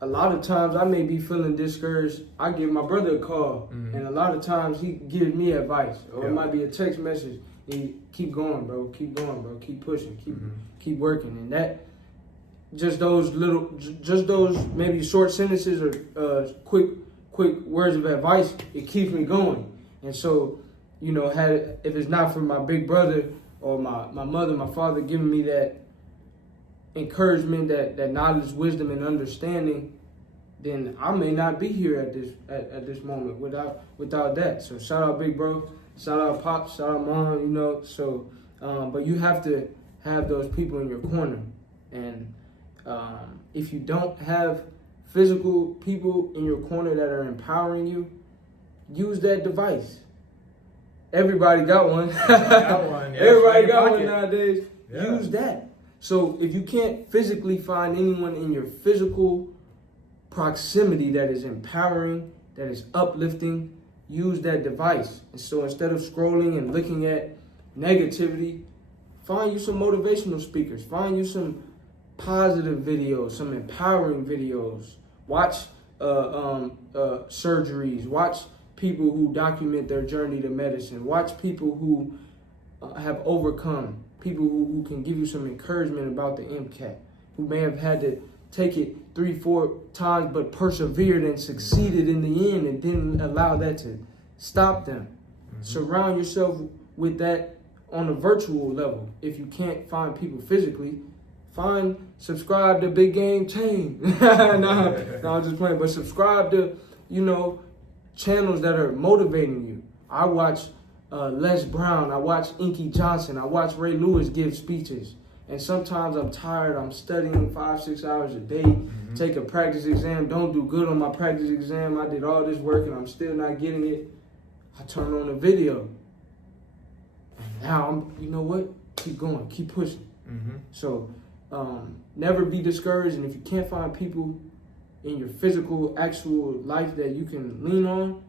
a lot of times I may be feeling discouraged. I give my brother a call, and a lot of times he gives me advice, or it might be a text message. And keep going, bro. Keep going, bro. Keep pushing. Keep working. And that, just those maybe short sentences or quick words of advice, it keeps me going. And so, you know, if it's not for my big brother or my mother, my father giving me that encouragement, that knowledge, wisdom, and understanding, then I may not be here at this moment without that. So shout out big bro, shout out pops, shout out mom, you know. So but you have to have those people in your corner. And if you don't have physical people in your corner that are empowering you, use that device. Everybody got one. Everybody got one nowadays. Yeah. Use that. So if you can't physically find anyone in your physical proximity that is empowering, that is uplifting, use that device. And so instead of scrolling and looking at negativity, find you some motivational speakers. Find you some positive videos, some empowering videos. Watch surgeries. Watch people who document their journey to medicine. Watch people who have overcome. People who can give you some encouragement about the MCAT, who may have had to take it 3-4 times but persevered and succeeded in the end and didn't allow that to stop them. Surround yourself with that on a virtual level. If you can't find people physically, subscribe to BigGameCham. no, I'm just playing. But subscribe to, you know, channels that are motivating you. I watch Les Brown, I watch Inky Johnson, I watch Ray Lewis give speeches. And sometimes I'm tired, I'm studying 5-6 hours a day, take a practice exam, don't do good on my practice exam, I did all this work and I'm still not getting it. I turn on a video. And now you know what? Keep going, keep pushing. So never be discouraged, and if you can't find people in your physical, actual life that you can lean on,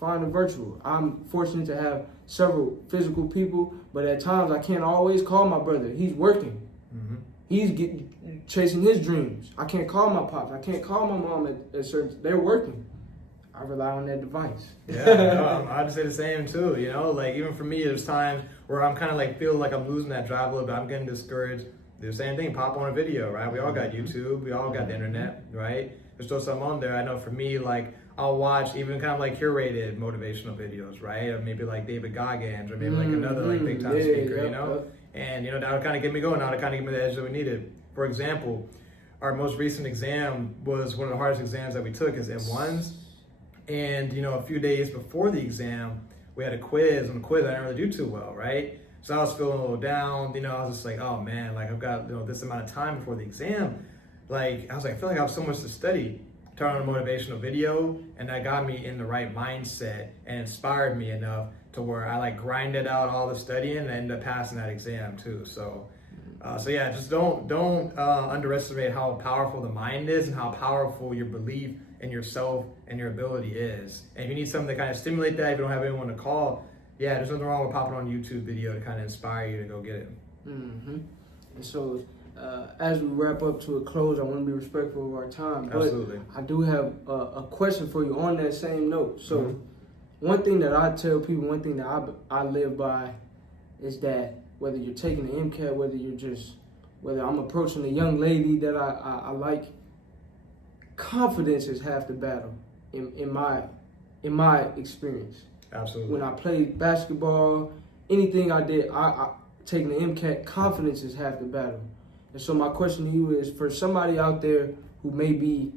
find a virtual. I'm fortunate to have several physical people, but at times I can't always call my brother. He's working. He's chasing his dreams. I can't call my pops. I can't call my mom at certain. They're working. I rely on that device. Yeah, no, I'd say the same too. You know, like even for me, there's times where I'm kind of like feel like I'm losing that drive a little bit. I'm getting discouraged. The same thing. Pop on a video, right? We all got YouTube. We all got the internet, right? There's still something on there. I know for me, like I'll watch even kind of like curated motivational videos, right? Or maybe like David Goggins, or maybe like another like big time speaker, you know? And you know, that would kind of get me going. That would kind of give me the edge that we needed. For example, our most recent exam was one of the hardest exams that we took as M1s. And you know, a few days before the exam, we had a quiz. On the quiz, I didn't really do too well, right? So I was feeling a little down. You know, I was just like, oh man, like I've got, you know, this amount of time before the exam. Like I was like, I feel like I have so much to study. Turn on a motivational video, and that got me in the right mindset and inspired me enough to where I like grinded out all the studying and ended up passing that exam too. So yeah, just don't underestimate how powerful the mind is and how powerful your belief in yourself and your ability is. And if you need something to kind of stimulate that, if you don't have anyone to call, yeah, there's nothing wrong with popping on a YouTube video to kind of inspire you to go get it. And so as we wrap up to a close, I want to be respectful of our time. But Absolutely. I do have a question for you on that same note. So one thing that I tell people, one thing that I live by is that whether you're taking the MCAT, whether I'm approaching a young lady that I like, confidence is half the battle in my experience. Absolutely. When I played basketball, anything I did, I taking the MCAT, confidence is half the battle. And so my question to you is, for somebody out there who may be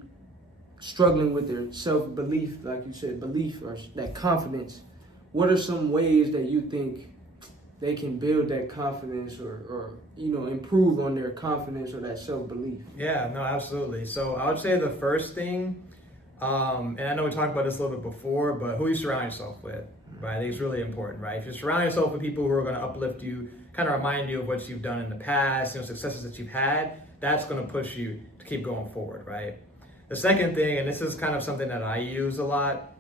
struggling with their self-belief, like you said, belief or that confidence, what are some ways that you think they can build that confidence or you know, improve on their confidence or that self-belief? Yeah, no, absolutely. So I would say the first thing, and I know we talked about this a little bit before, but who you surround yourself with, right? I think it's really important, right? If you surround yourself with people who are going to uplift you, kind of remind you of what you've done in the past, you know, successes that you've had, that's going to push you to keep going forward, right? The second thing, and this is kind of something that I use a lot,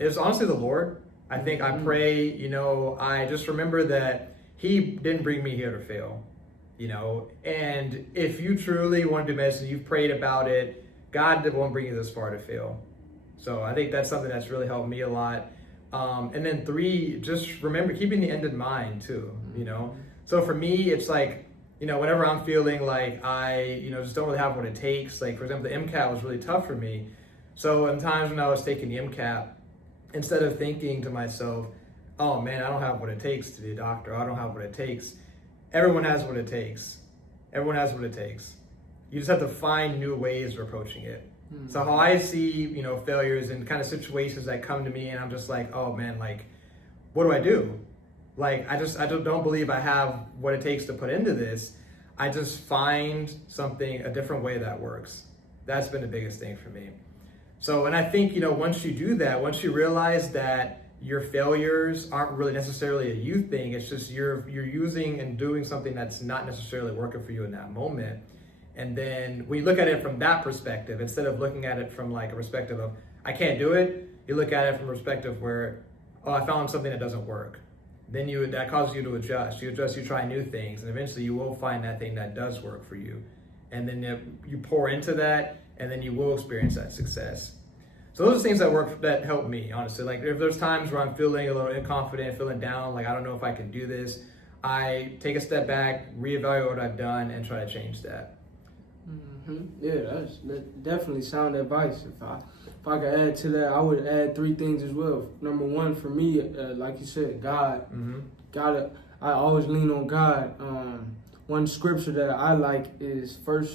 is honestly the Lord. I think I pray, you know, I just remember that He didn't bring me here to fail, you know, and if you truly want to do medicine, you've prayed about it, God won't bring you this far to fail. So I think that's something that's really helped me a lot. And then 3, just remember keeping the end in mind too, you know? So for me, it's like, you know, whenever I'm feeling like I, you know, just don't really have what it takes, like for example, the MCAT was really tough for me. So in times when I was taking the MCAT, instead of thinking to myself, oh man, I don't have what it takes to be a doctor, I don't have what it takes. Everyone has what it takes. Everyone has what it takes. You just have to find new ways of approaching it. So how I see, you know, failures and kind of situations that come to me and I'm just like, oh man, like, what do I do? Like, I don't believe I have what it takes to put into this. I just find something, a different way that works. That's been the biggest thing for me. So, and I think, you know, once you do that, once you realize that your failures aren't really necessarily a you thing, it's just you're using and doing something that's not necessarily working for you in that moment. And then when you look at it from that perspective, instead of looking at it from like a perspective of, I can't do it, you look at it from a perspective where, oh, I found something that doesn't work. Then that causes you to adjust. You adjust, you try new things, and eventually you will find that thing that does work for you. And then you pour into that, and then you will experience that success. So those are things that help me, honestly. Like if there's times where I'm feeling a little inconfident, feeling down, like I don't know if I can do this, I take a step back, reevaluate what I've done, and try to change that. Yeah, that's definitely sound advice. If I could add to that, I would add 3 things as well. Number 1, for me, like you said, God. God, I always lean on God. One scripture that I like is 2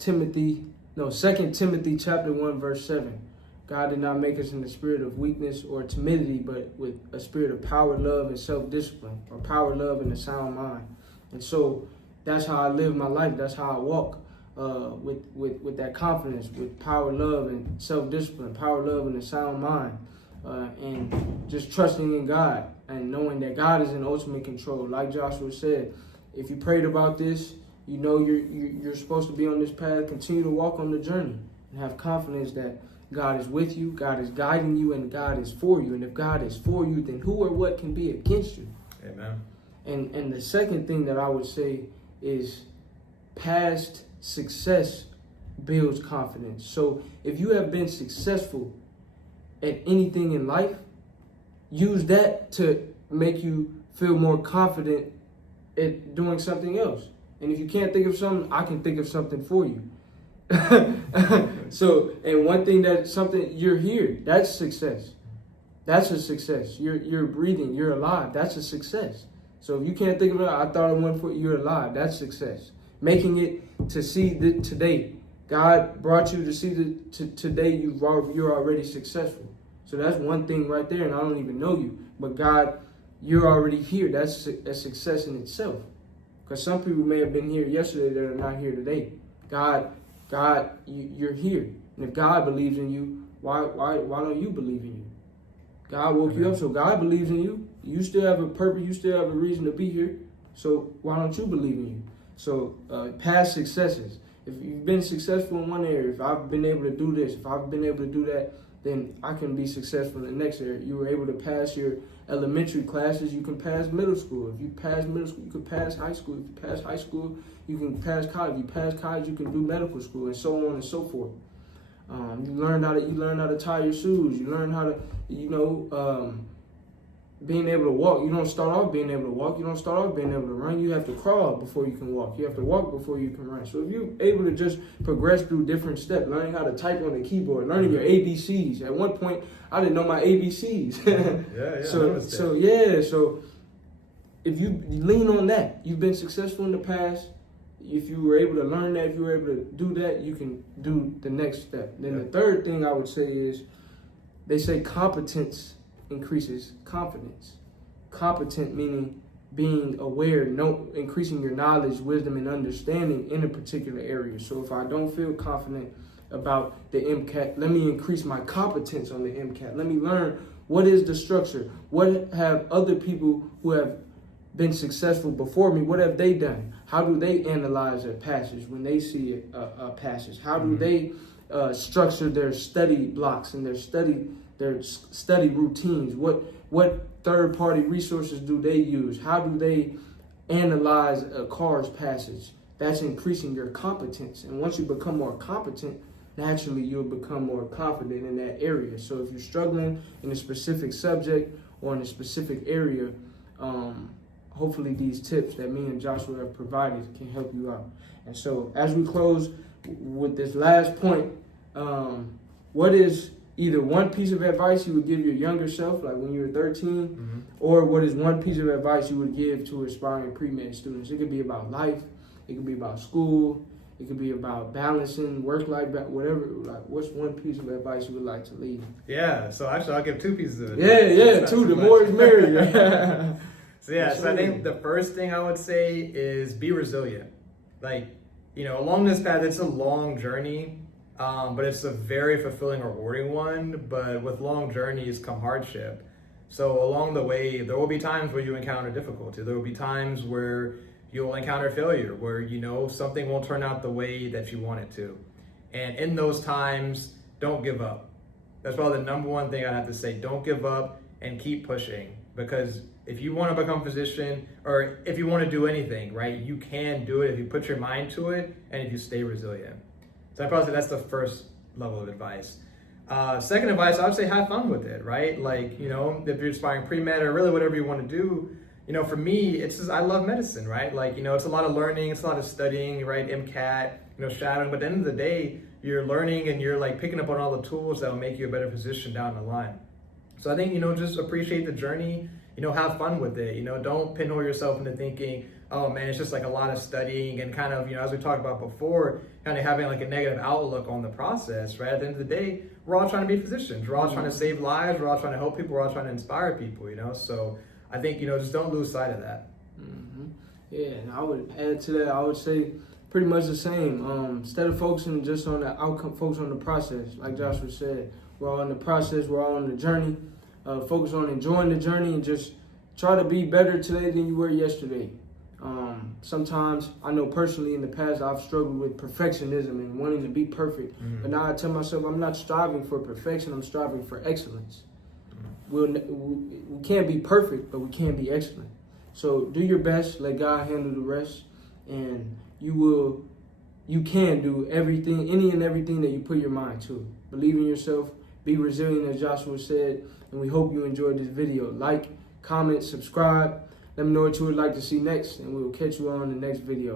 Timothy chapter 1, verse 7. God did not make us in the spirit of weakness or timidity, but with a spirit of power, love, and self-discipline, or power, love, and a sound mind. And so that's how I live my life. That's how I walk. With that confidence, with power, love, and self-discipline, power, love, and a sound mind, and just trusting in God and knowing that God is in ultimate control. Like Joshua said, if you prayed about this, you know you're supposed to be on this path. Continue to walk on the journey and have confidence that God is with you, God is guiding you, and God is for you. And if God is for you, then who or what can be against you? Amen. And the second thing that I would say is past success builds confidence. So if you have been successful at anything in life, use that to make you feel more confident at doing something else. And if you can't think of something, I can think of something for you. So, and one thing you're here, that's success. That's a success. You're breathing, you're alive. That's a success. So if you can't think of it, I thought of one for you, you're alive. That's success. Making it to see today. God brought you to see today. You're already successful. So that's one thing right there, and I don't even know you. But God, you're already here. That's a success in itself. Because some people may have been here yesterday that are not here today. God, you're here. And if God believes in you, why don't you believe in you? God woke you up, so God believes in you. You still have a purpose. You still have a reason to be here. So why don't you believe in you? So past successes. If you've been successful in one area, if I've been able to do this, if I've been able to do that, then I can be successful in the next area. You were able to pass your elementary classes, you can pass middle school. If you pass middle school, you can pass high school. If you pass high school, you can pass college. If you pass college, you can do medical school, and so on and so forth. You learn how to tie your shoes. You learn how to, being able to walk. You don't start off being able to walk. You don't start off being able to run. You have to crawl before you can walk. You have to walk before you can run. So if you're able to just progress through different steps, learning how to type on the keyboard, learning your ABCs. At one point, I didn't know my ABCs. So if you lean on that, you've been successful in the past. If you were able to learn that, if you were able to do that, you can do the next step. Then the third thing I would say is, they say competence increases confidence. Competent meaning being aware, increasing your knowledge, wisdom, and understanding in a particular area. So if I don't feel confident about the MCAT, let me increase my competence on the MCAT. Let me learn what is the structure. What have other people who have been successful before me, what have they done? How do they analyze a passage when they see a passage? How do they structure their study blocks and their study routines? What third-party resources do they use? How do they analyze a car's passage? That's increasing your competence. And once you become more competent, naturally you'll become more confident in that area. So if you're struggling in a specific subject or in a specific area, hopefully these tips that me and Joshua have provided can help you out. And so as we close with this last point, what is either one piece of advice you would give your younger self, like when you were 13, or what is one piece of advice you would give to aspiring pre-med students? It could be about life, it could be about school, it could be about balancing work-life, whatever. Like, what's one piece of advice you would like to leave? Yeah, so actually I'll give 2 pieces of advice. Yeah, two. The more is merrier. So I think the first thing I would say is be resilient. Like, along this path, it's a long journey, but it's a very fulfilling, rewarding one. But with long journeys come hardship. So along the way, there will be times where you encounter difficulty. There will be times where you'll encounter failure, where something won't turn out the way that you want it to. And in those times, don't give up. That's probably the number one thing I have to say. Don't give up and keep pushing, because if you want to become a physician, or if you want to do anything, right, you can do it if you put your mind to it and if you stay resilient. So I probably say that's the first level of advice. Second advice, I would say have fun with it, right? Like, if you're aspiring pre-med or really whatever you want to do, for me, it's just, I love medicine, right? Like, it's a lot of learning, it's a lot of studying, right? MCAT, shadowing, but at the end of the day, you're learning and you're like picking up on all the tools that will make you a better physician down the line. So I think, just appreciate the journey, have fun with it, don't pinhole yourself into thinking, oh man, it's just like a lot of studying and kind of, as we talked about before, kind of having like a negative outlook on the process, right? At the end of the day, we're all trying to be physicians. We're all trying to save lives. We're all trying to help people. We're all trying to inspire people, So I think, just don't lose sight of that. Yeah, and I would add to that, I would say pretty much the same. Instead of focusing just on the outcome, focus on the process. Like Joshua said, we're all in the process, we're all on the journey. Focus on enjoying the journey and just try to be better today than you were yesterday. Sometimes, I know personally in the past, I've struggled with perfectionism and wanting to be perfect. But now I tell myself I'm not striving for perfection, I'm striving for excellence. We can't be perfect, but we can be excellent. So do your best, let God handle the rest, and you can do everything, any and everything that you put your mind to. Believe in yourself, be resilient, as Joshua said, and we hope you enjoyed this video. Like, comment, subscribe. Let me know what you would like to see next, and we will catch you on the next video.